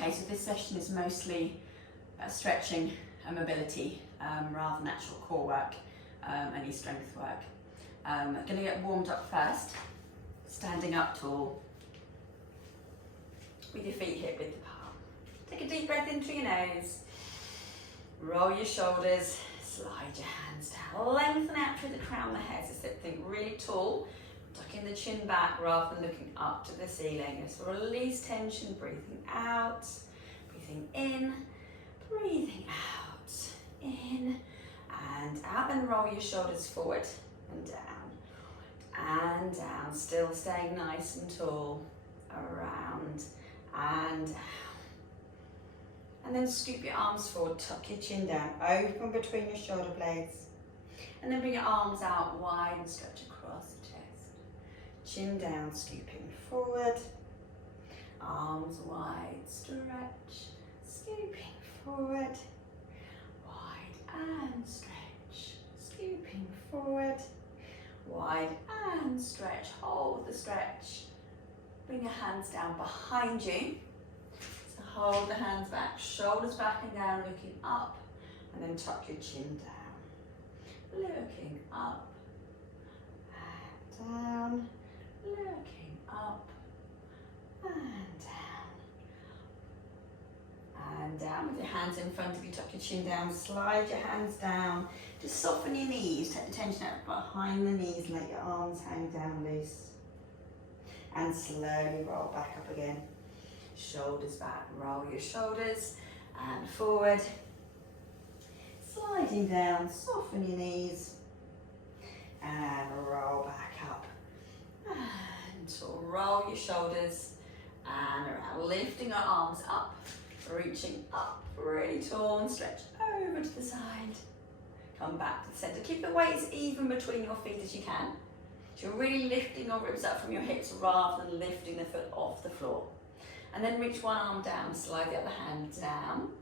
Okay, so this session is mostly stretching and mobility rather than actual core work, any strength work. I'm going to get warmed up first, standing up tall, with your feet hip width apart. Take a deep breath in through your nose, roll your shoulders, slide your hands down, lengthen out through the crown of the head, so think really tall, tucking the chin back rather than looking up to the ceiling. So release tension, breathing out, breathing in, breathing out, in and out. Then roll your shoulders forward and down, still staying nice and tall, around and down. And then scoop your arms forward, tuck your chin down, open between your shoulder blades. And then bring your arms out wide and stretch across the chest. Chin down, scooping forward. Arms wide, stretch, scooping forward. Wide and stretch, scooping forward. Wide and stretch, hold the stretch. Bring your hands down behind you. So hold the hands back, shoulders back and down, looking up, and then tuck your chin down. Looking up and down, looking up and down. And down with your hands in front of you, tuck your chin down, slide your hands down. Just soften your knees, take the tension out behind the knees, let your arms hang down loose. And slowly roll back up again. Shoulders back, roll your shoulders and forward. Sliding down, soften your knees and roll back up. And so roll your shoulders and around, lifting your arms up, reaching up really tall and stretch over to the side. Come back to the center. Keep the weight as even between your feet as you can. So you're really lifting your ribs up from your hips rather than lifting the foot off the floor. And then reach one arm down, slide the other hand down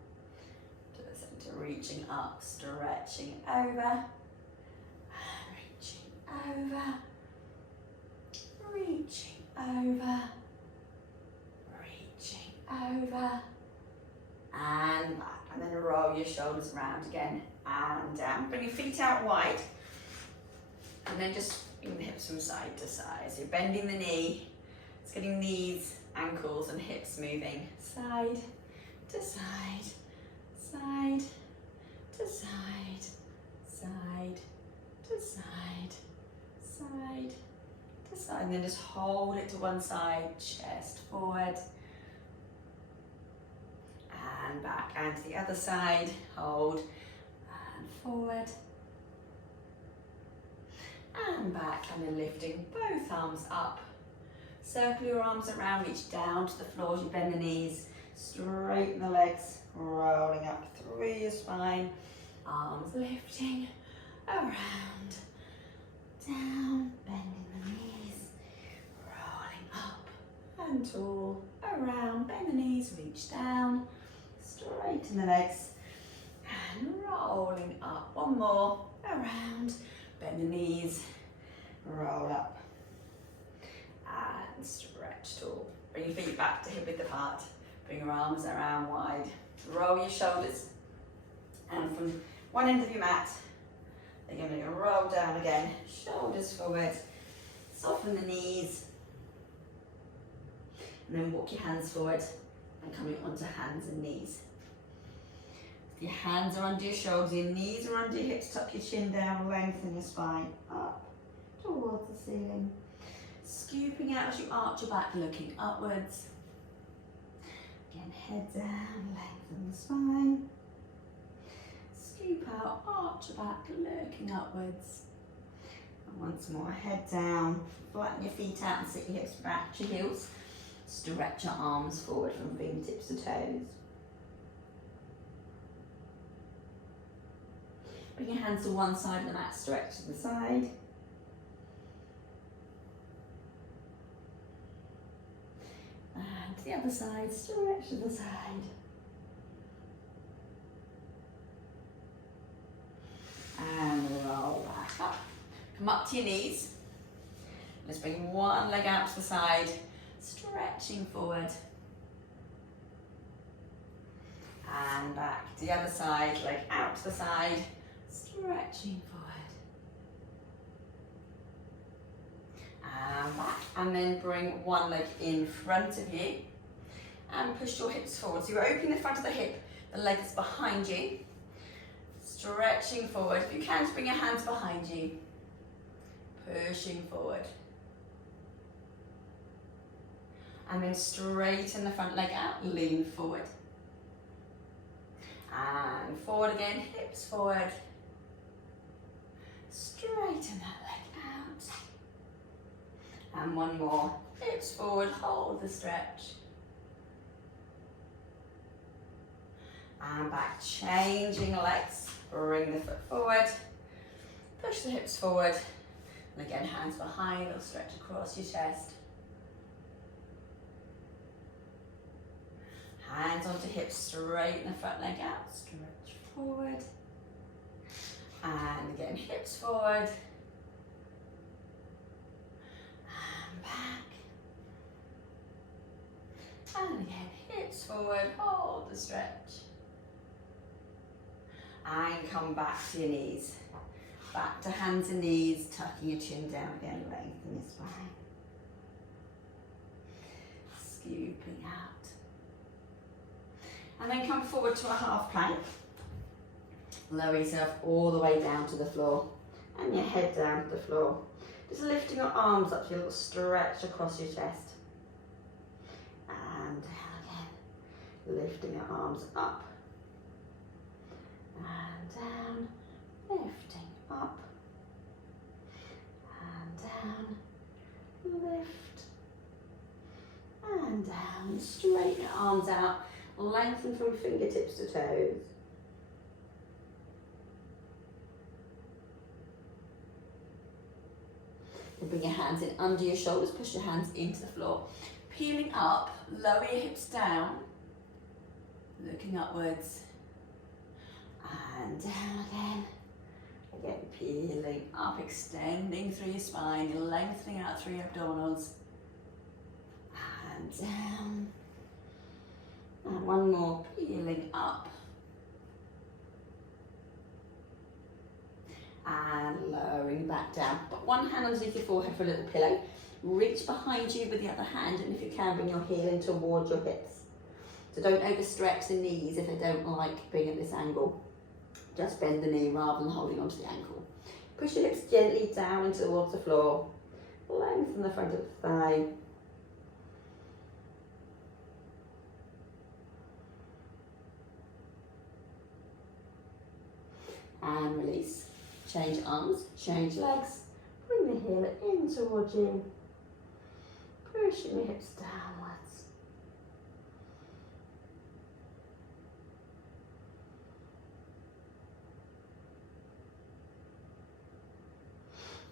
to the center, reaching up, stretching over, and reaching over, reaching over, reaching over, and back. And then roll your shoulders around again and down. Bring your feet out wide, and then just bring the hips from side to side. So you're bending the knee, it's getting knees, ankles and hips moving side to side, side to side, side to side, side to side. And then just hold it to one side, chest forward and back, and to the other side, hold and forward and back, and then lifting both arms up. Circle your arms around, reach down to the floor as you bend the knees, straighten the legs, rolling up through your spine, arms lifting, around, down, bending the knees, rolling up and tall, around, bend the knees, reach down, straighten the legs, and rolling up. One more, around, bend the knees, roll up, and stretch tall. Bring your feet back to hip width apart. Bring your arms around wide. Roll your shoulders. And from one end of your mat, you're going to roll down again. Shoulders forward. Soften the knees. And then walk your hands forward and coming onto hands and knees. Your hands are under your shoulders, your knees are under your hips, tuck your chin down, lengthen your spine up towards the ceiling. Scooping out as you arch your back, looking upwards. Again, head down, lengthen the spine. Scoop out, arch your back, looking upwards. And once more, head down, flatten your feet out and sit your hips back to your heels. Stretch your arms forward from fingertips to toes. Bring your hands to one side of the mat, stretch to the side. And to the other side, stretch to the side. And roll back up. Come up to your knees. Let's bring one leg out to the side, stretching forward. and back to the other side, leg out to the side, stretching forward. And back, and then bring one leg in front of you and push your hips forward. So you're opening the front of the hip, the leg is behind you, stretching forward. If you can, just bring your hands behind you, pushing forward. And then straighten the front leg out, lean forward. And forward again, hips forward. Straighten that leg out. And one more, hips forward, hold the stretch. And back, changing legs, bring the foot forward, push the hips forward. And again, hands behind or stretch across your chest. Hands onto hips, straighten the front leg out, stretch forward. And again, hips forward. And back. And again, hips forward, hold the stretch. And come back to your knees. Back to hands and knees, tucking your chin down again, lengthen your spine. Scooping out. And then come forward to a half plank. Lower yourself all the way down to the floor and your head down to the floor. Just lifting your arms up to a little stretch across your chest. And down again. Lifting your arms up. And down. Lifting up. And down. Lift. And down. Straighten your arms out. Lengthen from fingertips to toes. And bring your hands in under your shoulders, push your hands into the floor. Peeling up, lower your hips down, looking upwards. And down again. Again, peeling up, extending through your spine, lengthening out through your abdominals. And down. And one more, peeling up. And lowering back down. Put one hand underneath your forehead for a little pillow. Reach behind you with the other hand, and if you can, bring your heel in towards your hips. So don't overstretch the knees if they don't like being at this angle. Just bend the knee rather than holding onto the ankle. Push your hips gently down and towards the floor. Lengthen the front of the thigh. And release. Change arms, change legs. Bring the heel in towards you. Pushing your hips downwards.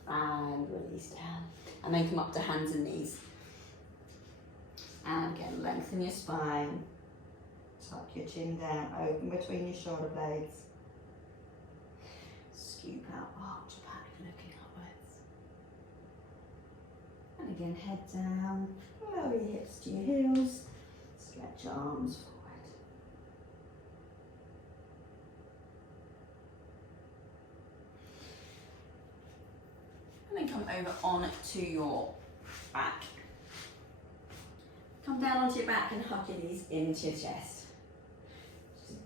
And release down. And then come up to hands and knees. And again, lengthen your spine. Tuck your chin down, open between your shoulder blades. Scoop out, arch your back, looking upwards. And again, head down, lower your hips to your heels, stretch your arms forward. And then come over on to your back. Come down onto your back and hug your knees into your chest.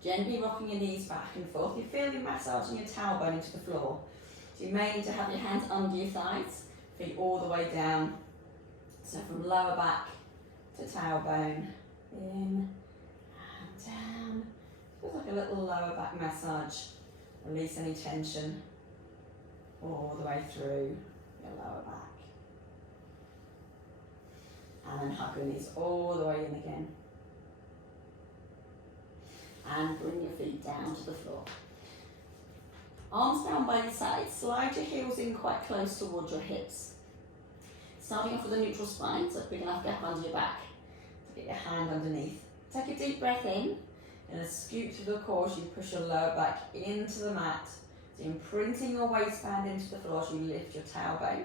Gently rocking your knees back and forth. You feel you massaging your tailbone into the floor. So you may need to have your hands under your thighs, feet all the way down. So from lower back to tailbone, in and down. Feels like a little lower back massage. Release any tension all the way through your lower back. And then hug your knees all the way in again. And bring your feet down to the floor. Arms down by your sides. Slide your heels in quite close towards your hips. Starting off with a neutral spine, so big enough gap under your back to get your hand underneath. Take a deep breath in, and a scoop through the core as you push your lower back into the mat. So imprinting your waistband into the floor as you lift your tailbone,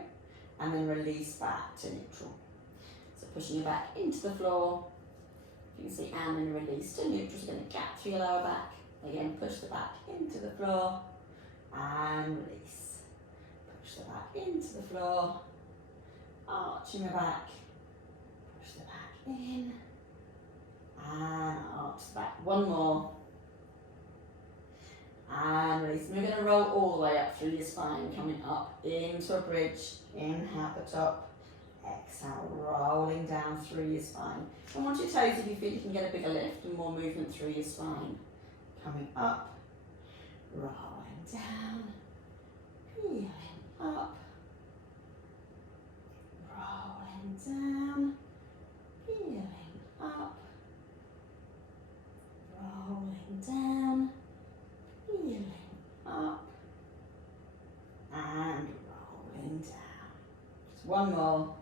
and then release back to neutral. So pushing your back into the floor, You can see, and then release to neutral. So you're going to gap through your lower back. Again, push the back into the floor and release. Push the back into the floor, arching the back, push the back in, and arch the back. One more. And release. And we're going to roll all the way up through your spine, coming up into a bridge. Inhale at the top. Exhale, rolling down through your spine. And once your toes, if you feel you can get a bigger lift and more movement through your spine. Coming up, rolling down, peeling up, rolling down, peeling up, rolling down, peeling up, and rolling down. Just one more.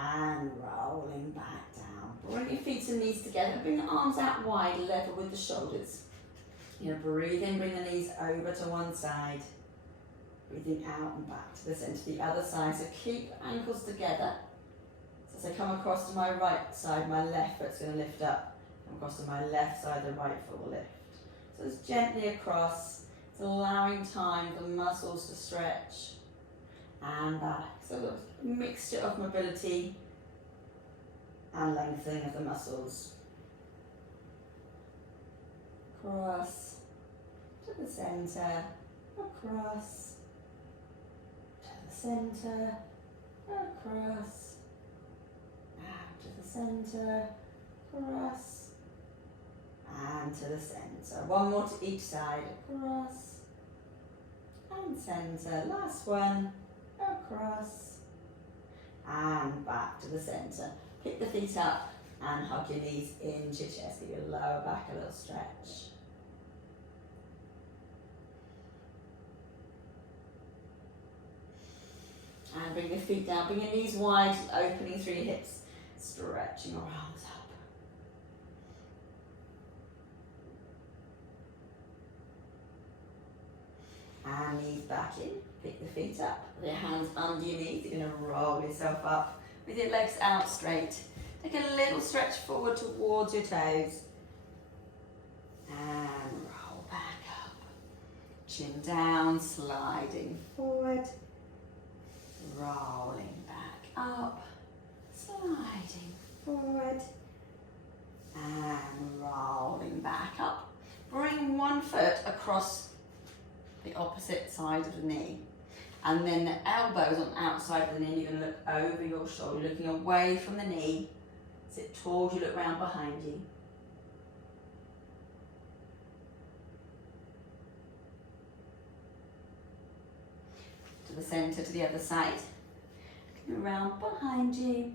And rolling back down. Bring your feet and knees together. Bring the arms out wide, level with the shoulders. You're going to breathe in, bring the knees over to one side. Breathing out and back to the centre, the other side. So keep ankles together. So as I come across to my right side, my left foot's going to lift up. Come across to my left side, the right foot will lift. So it's gently across. It's allowing time for the muscles to stretch and back. So a mixture of mobility and lengthening of the muscles. Across to the centre, across to the centre, across, out to the centre, across, and to the centre. One more to each side, across, and centre. Last one, across, and back to the centre. Pick the feet up and hug your knees into your chest. Give your lower back a little stretch. And bring your feet down. Bring your knees wide, opening through your hips. Stretching your arms up. And knees back in. Pick the feet up. With your hands under your knees. You're going to roll yourself up with your legs out straight. Take a little stretch forward towards your toes. And roll back up. Chin down, sliding forward. Rolling back up. Sliding forward. And rolling back up. Bring one foot across the opposite side of the knee. And then the elbows on the outside of the knee, you're going to look over your shoulder, looking away from the knee. Sit tall, you look round behind you. To the centre, to the other side. Looking around behind you.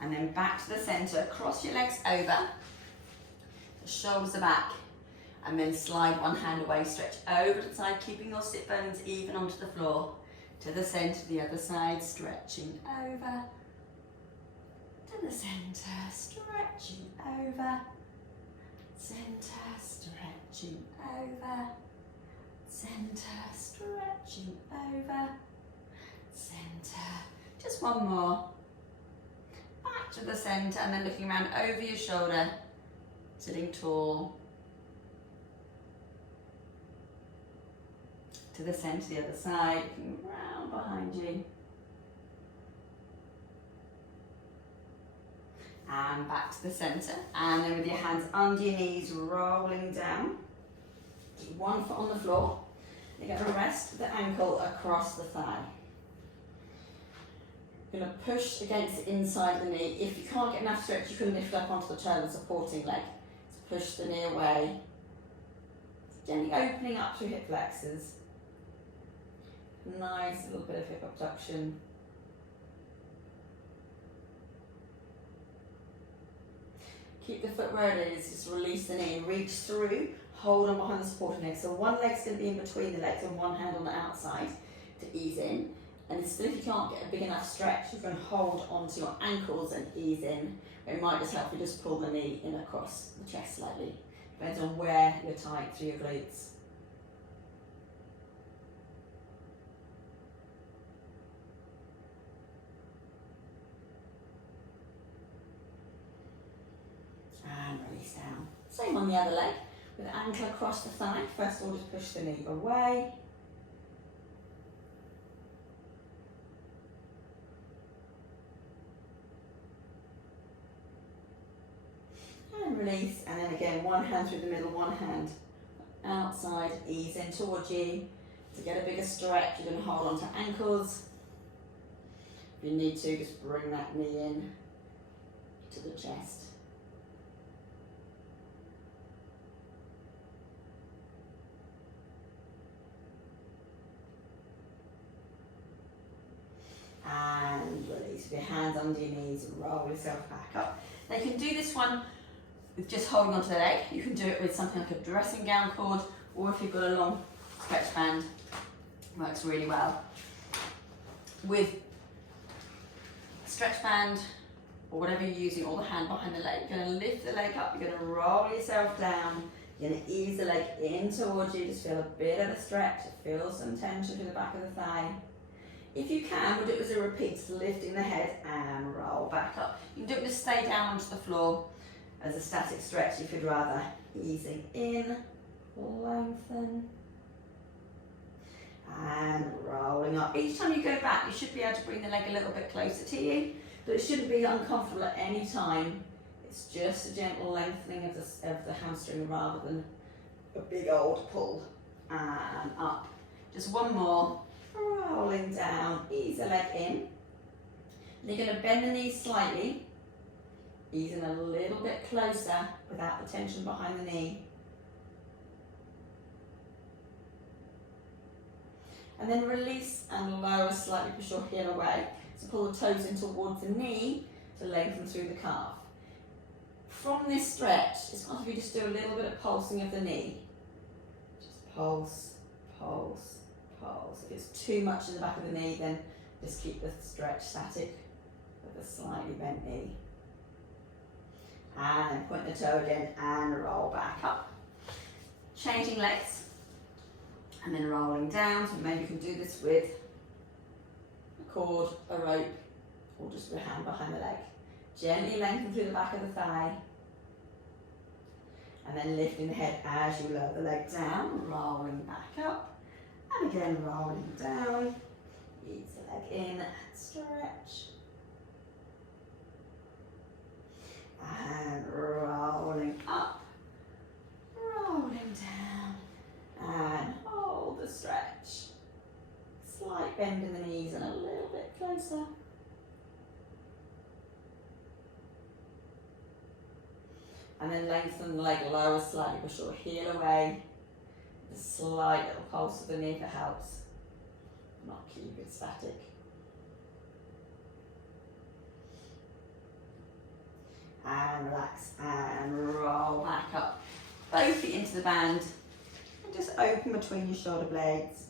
And then back to the centre, cross your legs over, the shoulders are back, and then slide one hand away, stretch over to the side, keeping your sit bones even onto the floor, to the centre, the other side, stretching over, to the centre, stretching over, centre, stretching over, centre, stretching over, centre, just one more. Back to the centre and then looking around over your shoulder, sitting tall. To the centre, the other side, looking round behind you. And back to the centre. And then with your hands under your knees, rolling down. Keep one foot on the floor. You're going to rest the ankle across the thigh. You're going to push against the inside of the knee. If you can't get enough stretch, you can lift up onto the toe, the supporting leg. So push the knee away. Gently opening up through hip flexors. Nice little bit of hip abduction. Keep the foot where it is, just release the knee, reach through, hold on behind the supporting leg. So one leg's going to be in between the legs and one hand on the outside to ease in. And still, if you can't get a big enough stretch, you can hold onto your ankles and ease in. It might just help you just pull the knee in across the chest slightly. Depends on where you're tight through your glutes. Same on the other leg, with the ankle across the thigh. First of all, just push the knee away. And release, and then again, one hand through the middle, one hand outside, ease in towards you. To get a bigger stretch, you're going to hold on to ankles. If you need to, just bring that knee in to the chest. And release with your hands under your knees and roll yourself back up. Now you can do this one with just holding onto the leg. You can do it with something like a dressing gown cord, or if you've got a long stretch band, works really well. With a stretch band or whatever you're using, or the hand behind the leg, you're going to lift the leg up, you're going to roll yourself down, you're going to ease the leg in towards you, just feel a bit of a stretch, feel some tension through the back of the thigh. If you can, we'll do it as a repeat, so lifting the head and roll back up. You can do it to stay down onto the floor as a static stretch if you'd rather. Easing in, lengthen, and rolling up. Each time you go back, you should be able to bring the leg a little bit closer to you, but it shouldn't be uncomfortable at any time. It's just a gentle lengthening of the hamstring rather than a big old pull. And up. Just one more. Rolling down, ease the leg in. And you're going to bend the knees slightly, easing a little bit closer without the tension behind the knee. And then release and lower slightly, push your heel away. So pull the toes in towards the knee to lengthen through the calf. From this stretch, it's going to be just do a little bit of pulsing of the knee. Just pulse, pulse, pulse. If it's too much in the back of the knee, then just keep the stretch static with a slightly bent knee. And then point the toe in and roll back up. Changing legs. And then rolling down, so maybe you can do this with a cord, a rope, or just with a hand behind the leg. Gently lengthen through the back of the thigh. And then lifting the head as you lower the leg down, rolling back up. And again, rolling down. Ease the leg in, stretch. And rolling up, rolling down. And hold the stretch. Slight bend in the knees and a little bit closer. And then lengthen the leg, lower slightly, push your heel away. A slight little pulse of the knee if it helps. Not keep it static. And relax and roll back up. Both feet into the band. And just open between your shoulder blades.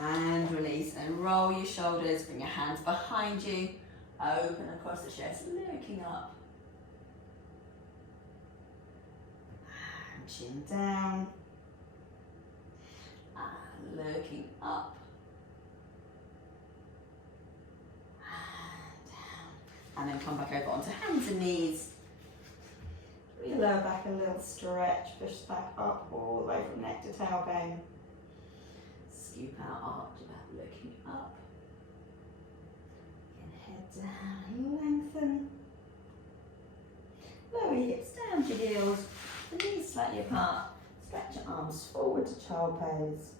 And release and roll your shoulders, bring your hands behind you, open across the chest, looking up. And chin down. And looking up. And down. And then come back over onto hands and knees. Your lower back a little stretch, push back up all the way from neck to tailbone. Scoop out, arch about looking up. Again, head down, lengthen. Lower your hips down to your heels, the knees slightly apart. Stretch your arms forward to child pose.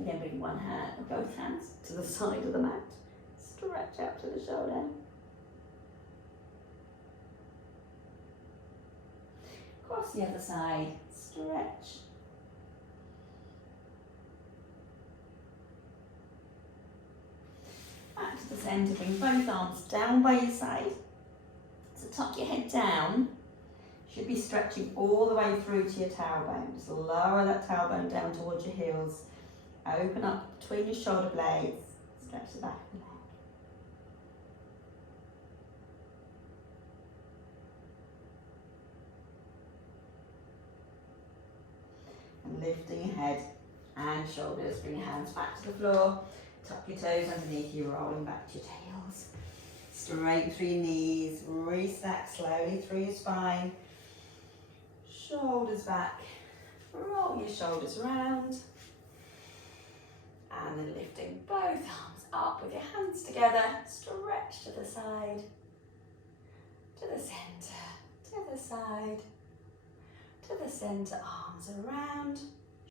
Again, bring one hand, or both hands, to the side of the mat. Stretch out to the shoulder. Across the other side, stretch. Back to the centre, bring both arms down by your side. So tuck your head down. Should be stretching all the way through to your tailbone. Just lower that tailbone down towards your heels. Open up between your shoulder blades. Stretch the back of the leg. And lifting your head and shoulders. Bring your hands back to the floor. Tuck your toes underneath you, rolling back to your tails. Straight through your knees. Re-stack slowly through your spine. Shoulders back. Roll your shoulders around. And then lifting both arms up with your hands together. Stretch to the side. To the centre. To the side. To the centre. Arms around.